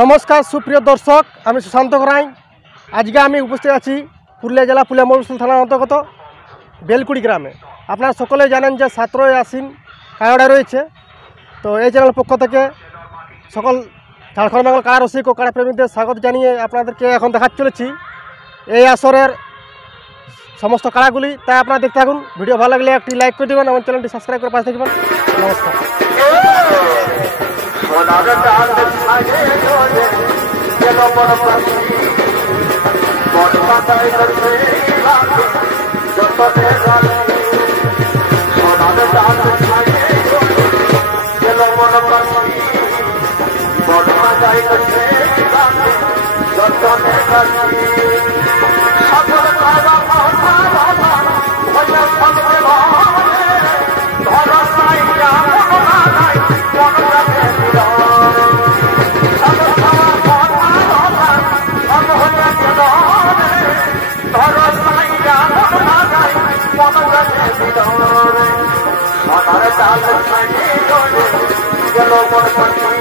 नमस्कार सुप्रिय दर्शक আমি সুশান্ত গরাই আজকে আমি উপস্থিত আছি পুরুলিয়া জেলা পুলিয়া মৌলসুল থানার অন্তর্গত বেলকুড়ি গ্রামে। আপনারা সকলে জানেন যে 17 আশ্বিন কাড়া রয়েছে। তো এই চ্যানেলের পক্ষ থেকে সকল ঝাড়খণ্ড বেঙ্গল কাড়া রসিক ও কাড়া প্রেমীদের স্বাগত জানিয়ে আপনাদেরকে এখন দেখাতে চলেছি এই আসরের সমস্ত কাড়াগুলি। তাই আপনারা দেখতে থাকুন। ভিডিও ভালো লাগলে একটি লাইক করে দেবেন এবং চ্যানেলটি সাবস্ক্রাইব করে পাশে থাকবেন। নমস্কার। Hello,